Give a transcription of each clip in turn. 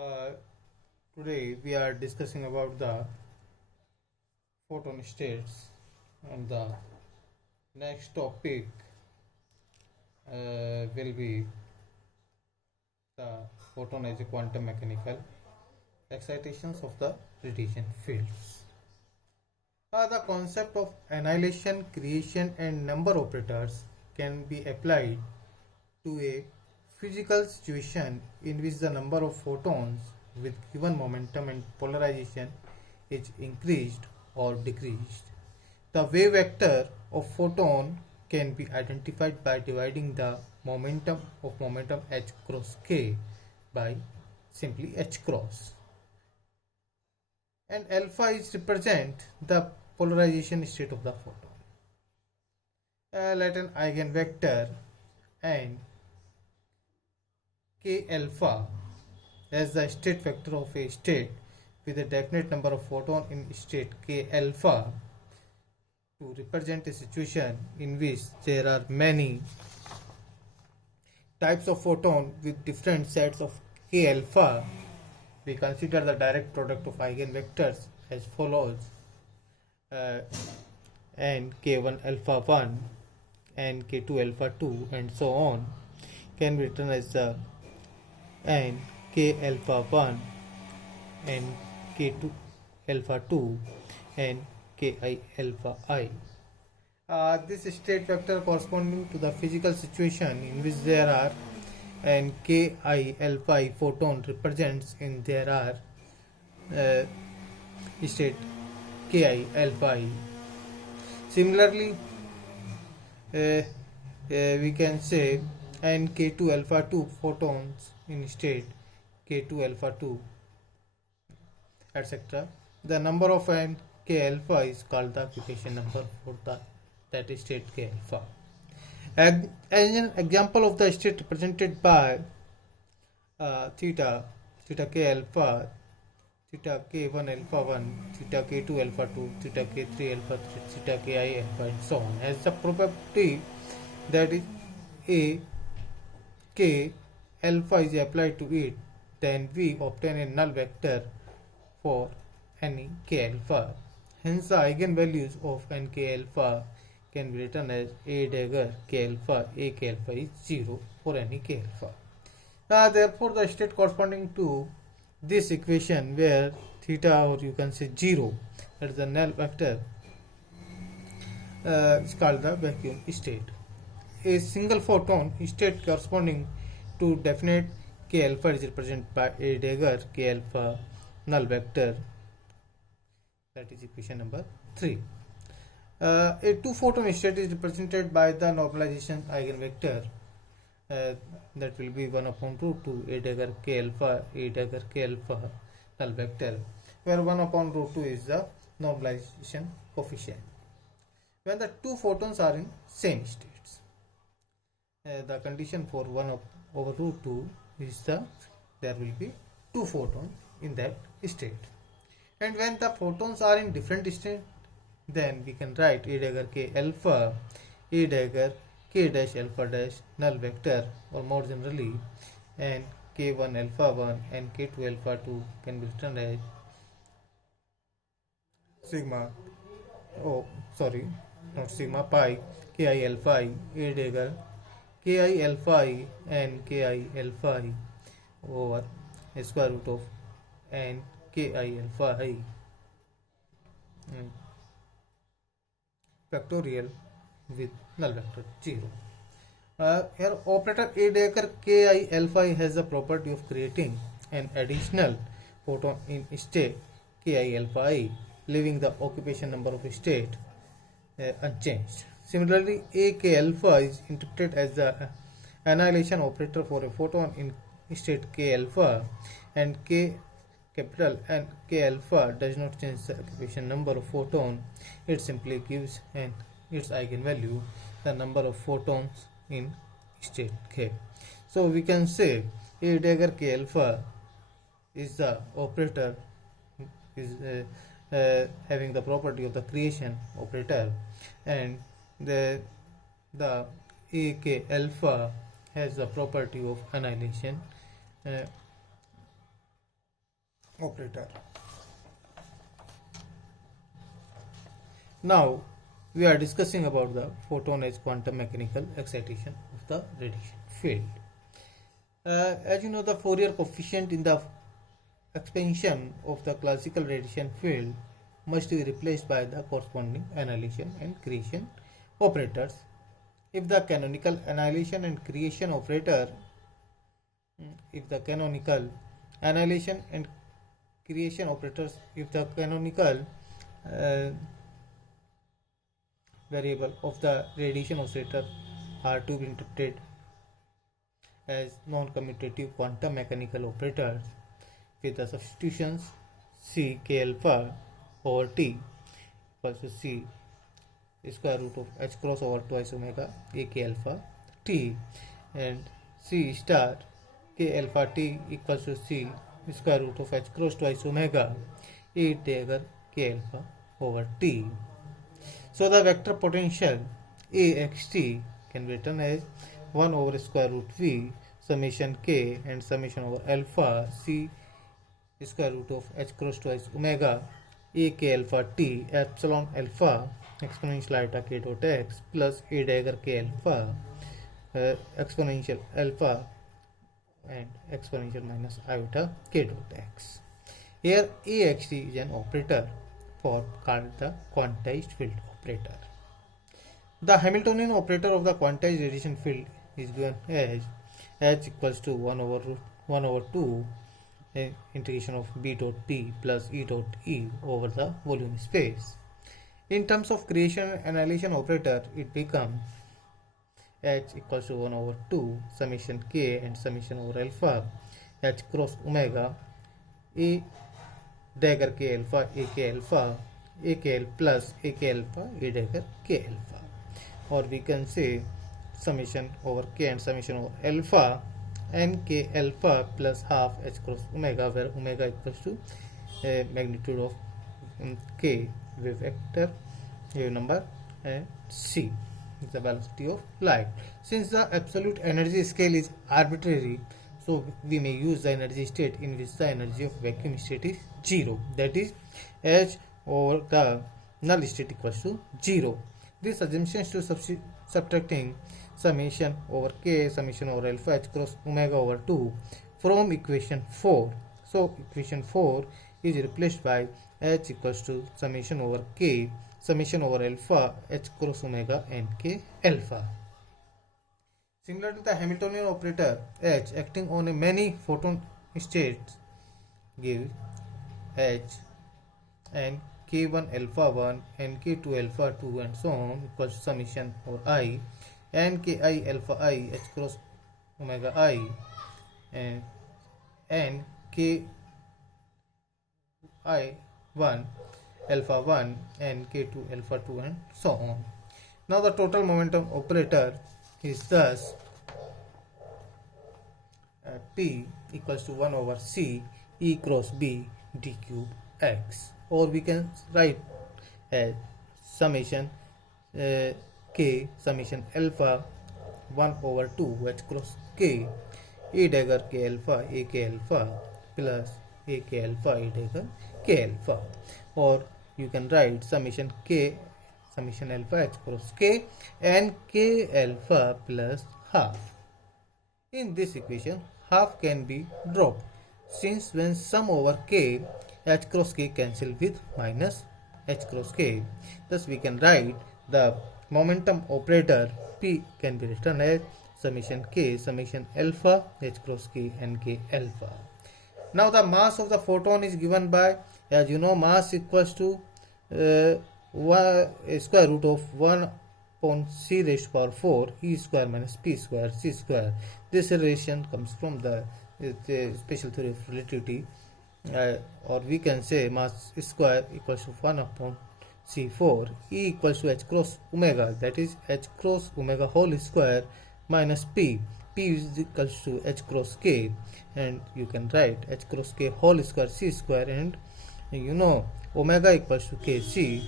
Uh, Today we are discussing about the photon states, and the next topic will be the photon as a quantum mechanical excitations of the radiation fields. The concept of annihilation, creation, and number operators can be applied to a physical situation in which the number of photons with given momentum and polarization is increased or decreased. The wave vector of photon can be identified by dividing the momentum of momentum h cross k by simply h cross, and alpha is represent the polarization state of the photon. Let an eigenvector and k alpha as the state vector of a state with a definite number of photons in state k alpha to represent a situation in which there are many types of photon with different sets of k alpha. We consider the direct product of eigenvectors as follows: and k1 alpha 1 and k2 alpha 2 and so on can be written as the and k alpha 1 and k2 alpha 2 and ki alpha I. This state vector corresponding to the physical situation in which there are and ki alpha I photon represents in there are state ki alpha I. Similarly, we can say and k2 alpha 2 photons in state k2 alpha 2 etc. The number of n k alpha is called the occupation number for that state k alpha. As an example of the state represented by theta k alpha, theta k1 alpha 1, theta k2 alpha 2, theta k3 alpha 3, theta ki alpha and so on, as the probability that is a k alpha is applied to it, then we obtain a null vector for any k alpha. Hence the eigenvalues of n k alpha can be written as a dagger k alpha, a k alpha is 0 for any k alpha. Therefore the state corresponding to this equation where theta, or you can say 0, that is the null vector, is called the vacuum state. A single photon state corresponding to definite k alpha is represented by a dagger k alpha null vector, that is equation number 3. A two photon state is represented by the normalization eigenvector, that will be 1 upon root 2 a dagger k alpha, a dagger k alpha null vector, where 1 upon root 2 is the normalization coefficient. When the two photons are in same states, the condition for 1 over root 2 is there will be two photons in that state. And when the photons are in different states, then we can write a dagger k alpha, a dagger k dash alpha dash null vector, or more generally, and k1 alpha 1 and k2 alpha 2 can be written as sigma, not sigma, pi ki alpha I, a dagger ki alpha I and ki alpha I over square root of n ki alpha I factorial with null vector 0. Here operator a dagger ki alpha I has the property of creating an additional photon in state ki alpha I, leaving the occupation number of state unchanged. Similarly, a k alpha is interpreted as the annihilation operator for a photon in state k alpha, and k capital and k alpha does not change the occupation number of photon. It simply gives its eigenvalue, the number of photons in state k. So we can say a dagger k alpha is the operator, is having the property of the creation operator, and the a k alpha has the property of annihilation operator. Now we are discussing about the photon as quantum mechanical excitation of the radiation field. As you know, the Fourier coefficient in the expansion of the classical radiation field must be replaced by the corresponding annihilation and creation operators. If the canonical annihilation and creation operator, if the canonical annihilation and creation operators, if the canonical variable of the radiation oscillator are to be interpreted as non-commutative quantum mechanical operators with the substitutions c k alpha over t equals to c square root of h cross over twice omega a k alpha t, and c star k alpha t equals to c square root of h cross twice omega a dagger k alpha over t. So the vector potential AXT can be written as 1 over square root V summation k and summation over alpha c square root of h cross twice omega a k alpha t epsilon alpha exponential iota k dot x plus a dagger k alpha exponential alpha and exponential minus iota k dot x. Here AXT is an operator for called the quantized field operator. The Hamiltonian operator of the quantized radiation field is given as h equals to 1 over 2 integration of b dot p plus e dot e over the volume space. In terms of creation and annihilation operator, it becomes h equals to 1 over 2 summation k and summation over alpha h cross omega a dagger k alpha a k alpha a k l plus a k alpha a dagger k alpha, or we can say summation over k and summation over alpha n k alpha plus half h cross omega, where omega equals to magnitude of k wave vector wave number and c is the velocity of light. Since the absolute energy scale is arbitrary, so we may use the energy state in which the energy of vacuum state is 0, that is h over the null state equals to 0. This assumption to subtracting summation over k summation over alpha h cross omega over 2 from equation 4. So equation 4 is replaced by h equals to summation over k summation over alpha h cross omega n k alpha. Similar to the Hamiltonian operator, h acting on a many photon states give h and k1 alpha 1 and k2 alpha 2 and so on equals to summation over I and ki alpha I h cross omega I and ki 1 alpha 1 and k2 alpha 2 and so on. Now the total momentum operator is thus P equals to 1 over C E cross B d cube x, or we can write as summation k summation alpha 1 over 2 h cross k a dagger k alpha a k alpha plus a k alpha a dagger k alpha, or you can write summation k summation alpha h cross k and k alpha plus half. In this equation, half can be dropped, since when sum over k h cross k cancel with minus h cross k. Thus we can write the momentum operator P can be written as summation k summation alpha h cross k and k alpha. Now the mass of the photon is given by, as you know, mass equals to square root of 1 upon c raised to power 4 e square minus p square c square. This relation comes from the special theory of relativity, or we can say mass square equals to 1 upon c4 e equals to h cross omega, that is h cross omega whole square minus p is equals to h cross k, and you can write h cross k whole square c square, and you know omega equals to kc.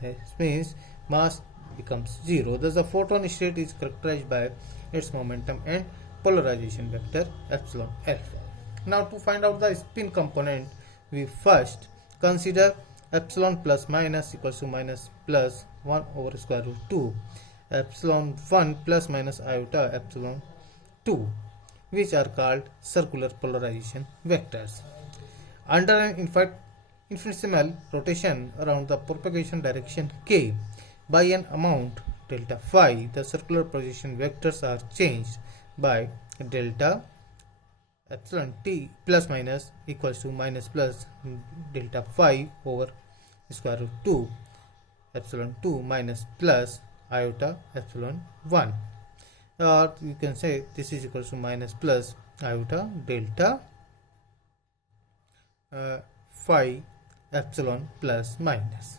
That means mass becomes 0. Thus the photon state is characterized by its momentum and polarization vector epsilon alpha. Now to find out the spin component, we first consider epsilon plus minus equals to minus plus 1 over square root 2, epsilon 1 plus minus iota epsilon 2, which are called circular polarization vectors. Under an infinitesimal rotation around the propagation direction k by an amount delta phi, the circular polarization vectors are changed by delta epsilon t plus minus equals to minus plus delta phi over square root 2 epsilon 2 minus plus iota epsilon 1, or you can say this is equals to minus plus iota delta phi epsilon plus minus.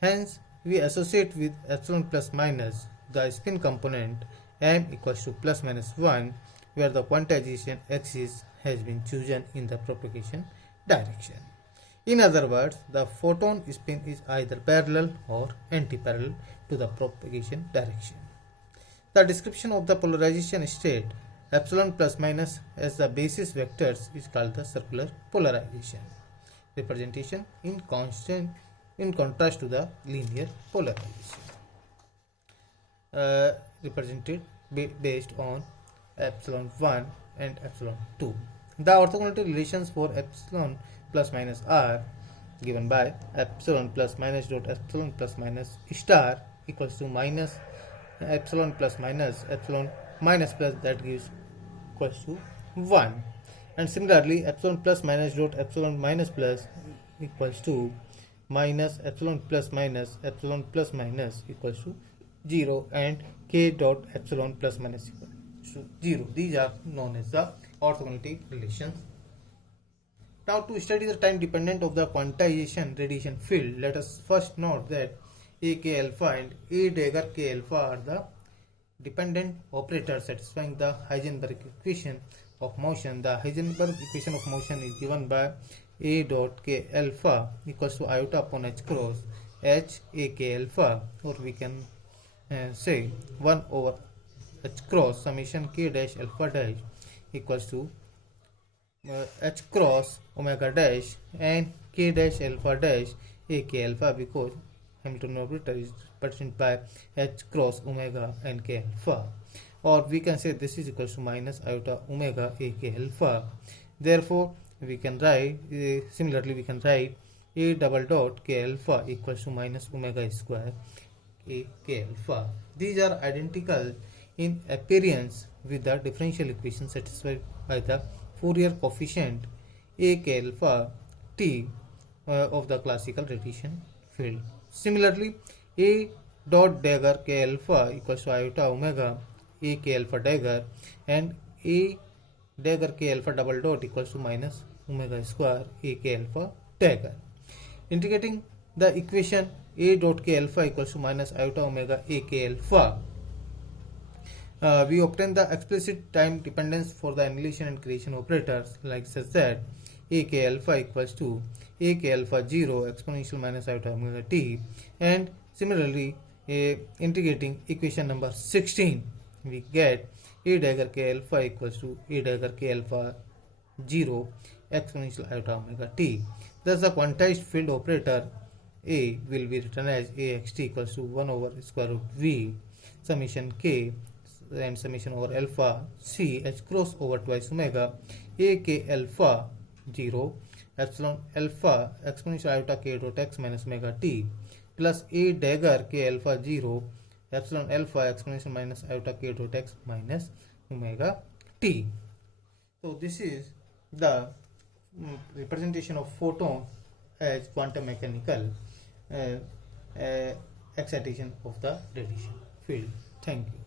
Hence we associate with epsilon plus minus the spin component m equals to plus minus 1, where the quantization axis has been chosen in the propagation direction. In other words, the photon spin is either parallel or antiparallel to the propagation direction. The description of the polarization state epsilon plus minus as the basis vectors is called the circular polarization representation in contrast to the linear polarization represented based on epsilon 1 and epsilon 2. The orthogonality relations for epsilon plus minus are given by epsilon plus minus dot epsilon plus minus star equals to minus epsilon plus minus epsilon minus plus, that gives equals to 1, and similarly epsilon plus minus dot epsilon minus plus equals to minus epsilon plus minus equals to 0, and k dot epsilon plus minus equals to 0. These are known as the orthogonality relations. Now, to study the time dependent of the quantization radiation field, let us first note that A k alpha and A dagger k alpha are the dependent operators satisfying the Heisenberg equation of motion. The Heisenberg equation of motion is given by A dot k alpha equals to iota upon h cross h A k alpha, or we can say 1 over h cross summation k dash alpha dash equals to h cross omega dash and k dash alpha dash A k alpha, because Hamilton operator is represented by h cross omega and k alpha, or we can say this is equals to minus iota omega A k alpha. Therefore we can write similarly we can write A double dot k alpha equals to minus omega square A k alpha. These are identical in appearance with the differential equation satisfied by the Fourier coefficient A k alpha t of the classical radiation field. Similarly, A dot dagger k alpha equals to iota omega A k alpha dagger, and A dagger k alpha double dot equals to minus omega square A k alpha dagger. Integrating the equation A dot k alpha equals to minus iota omega A k alpha, we obtain the explicit time dependence for the annihilation and creation operators, like such that A k alpha equals to A k alpha 0 exponential minus iota omega t, and similarly integrating equation number 16, we get A dagger k alpha equals to A dagger k alpha 0 exponential iota omega t. Thus the quantized field operator A will be written as axt equals to 1 over square root v summation k and summation over alpha c h cross over twice omega A k alpha 0 epsilon alpha exponential iota k dot x minus omega t plus A dagger k alpha 0 epsilon alpha exponential minus iota k dot x minus omega t. So this is the representation of photon as quantum mechanical excitation of the radiation field. Thank you.